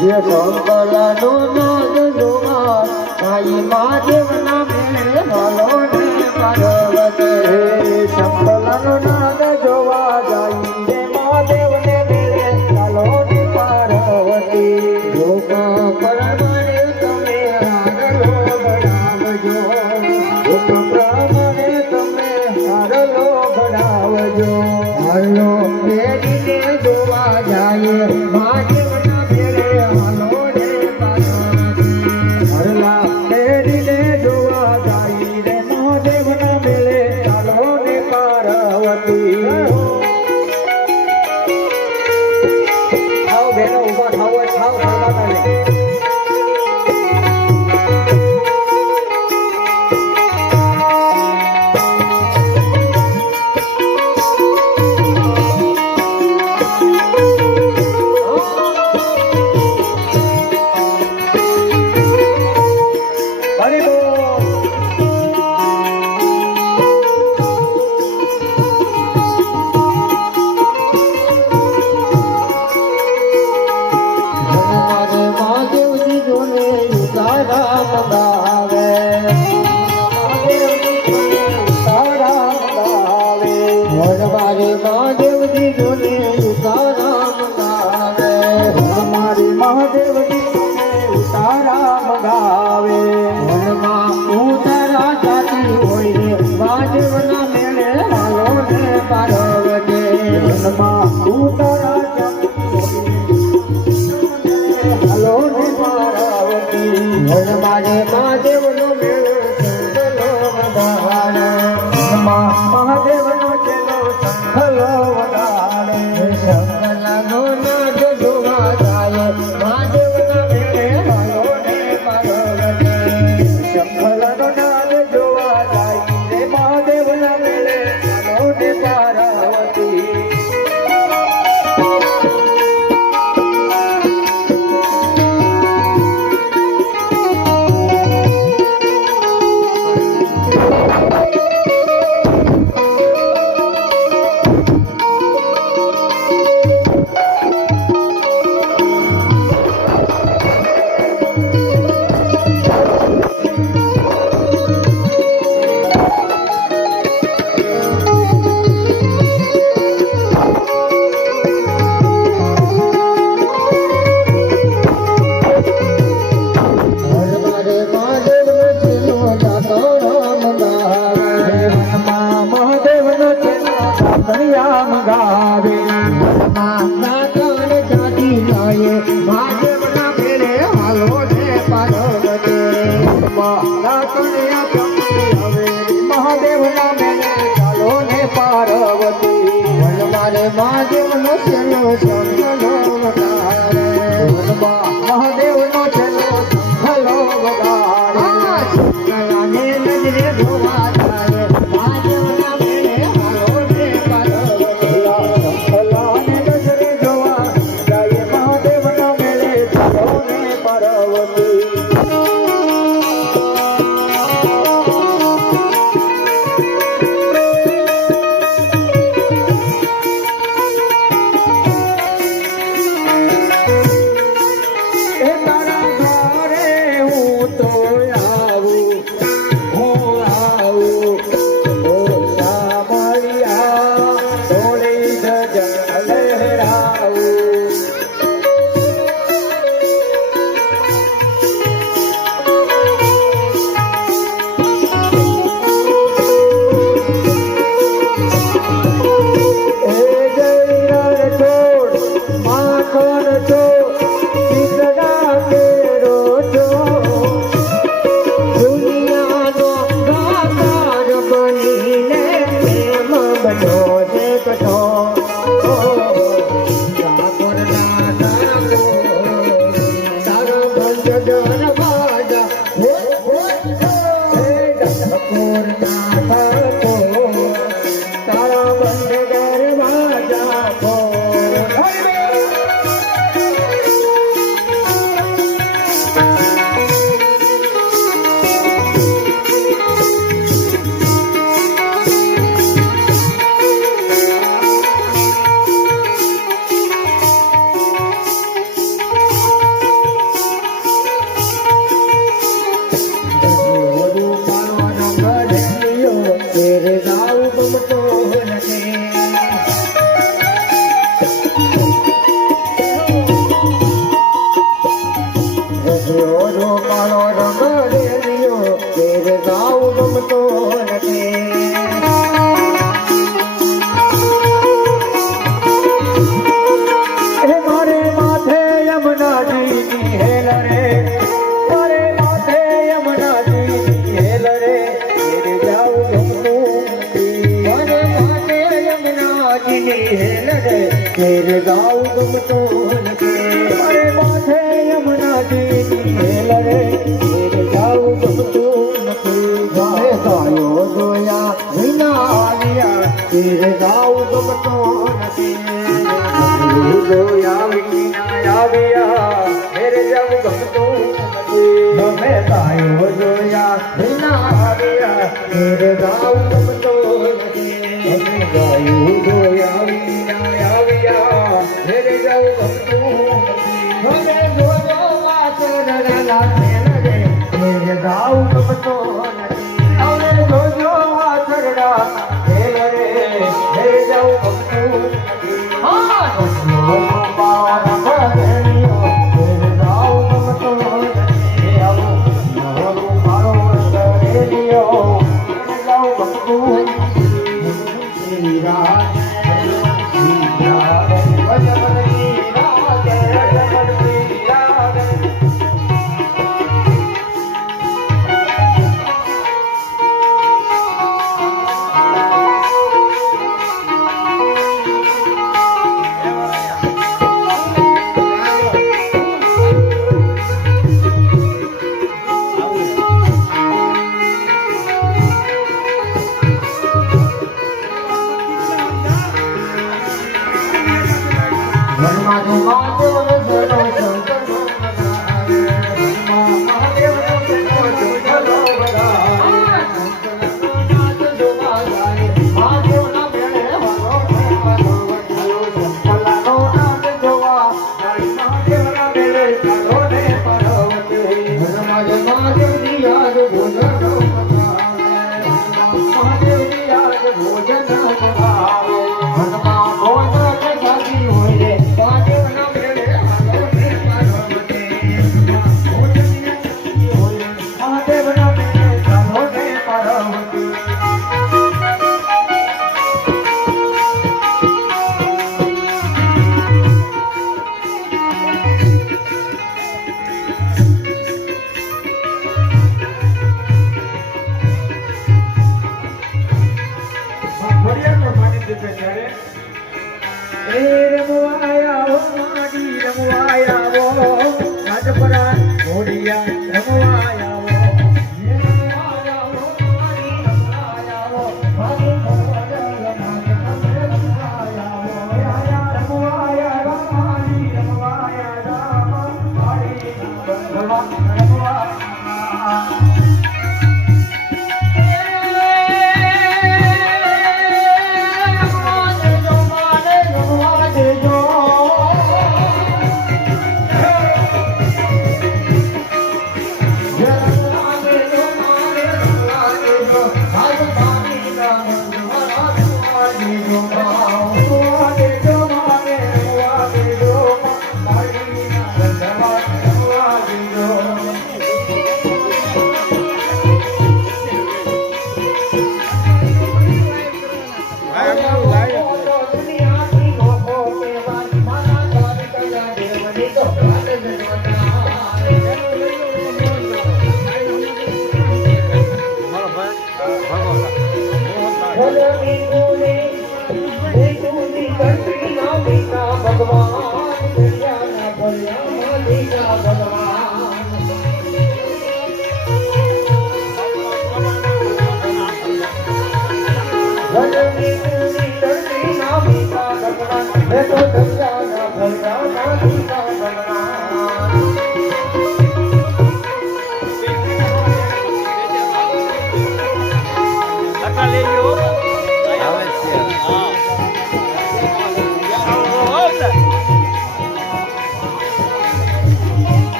જે સંકલનો નાદ જોવા સાઈ મહાદેવના મેળે હાલો ને પાર્વતી સંકલનો નાદ જોવા જાય રે મહાદેવને મેળે હાલો ને પાર્વતી લોક પ્રમાણે તમે હારલો ભણાવજો લોક પ્રમાણે તમે હારલો ભણાવજો હાલો મેળીને જોવા જાય મહાદેવના મેળે હાલો ને પાર્વતી હરલા મેળીને જોવા के अरे माथे यमुना जी हेल रे तेरे जाऊ गमतो નથી ગમે ગાયો જોયા વિના આવ્યા તેરે જાऊ ગમતો નથી જોયા વિના આવ્યા તેરે જાऊ ગમતો નથી ગમે ગાયો જોયા વિના આવ્યા તેરે જાऊ ગમતો નથી ગમે ગાયો જોયા વિના આવ્યા તેરે જાऊ ગમતો નથી ગમે જોજો વાસરડા તેરે તેરે જાऊ ગમતો નથી હવે જોજો વાસરડા તેરે તેરે જાऊ ગમતો નથી હા પાવન ભજનિયો તેરે જાऊ ગમતો નથી આવો મારો મારો કરેલિયો તેરે જાऊ ગમતો નથી શ્રી રામ શ્રી રામ ભજની રામ ભજની રામ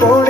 બોલ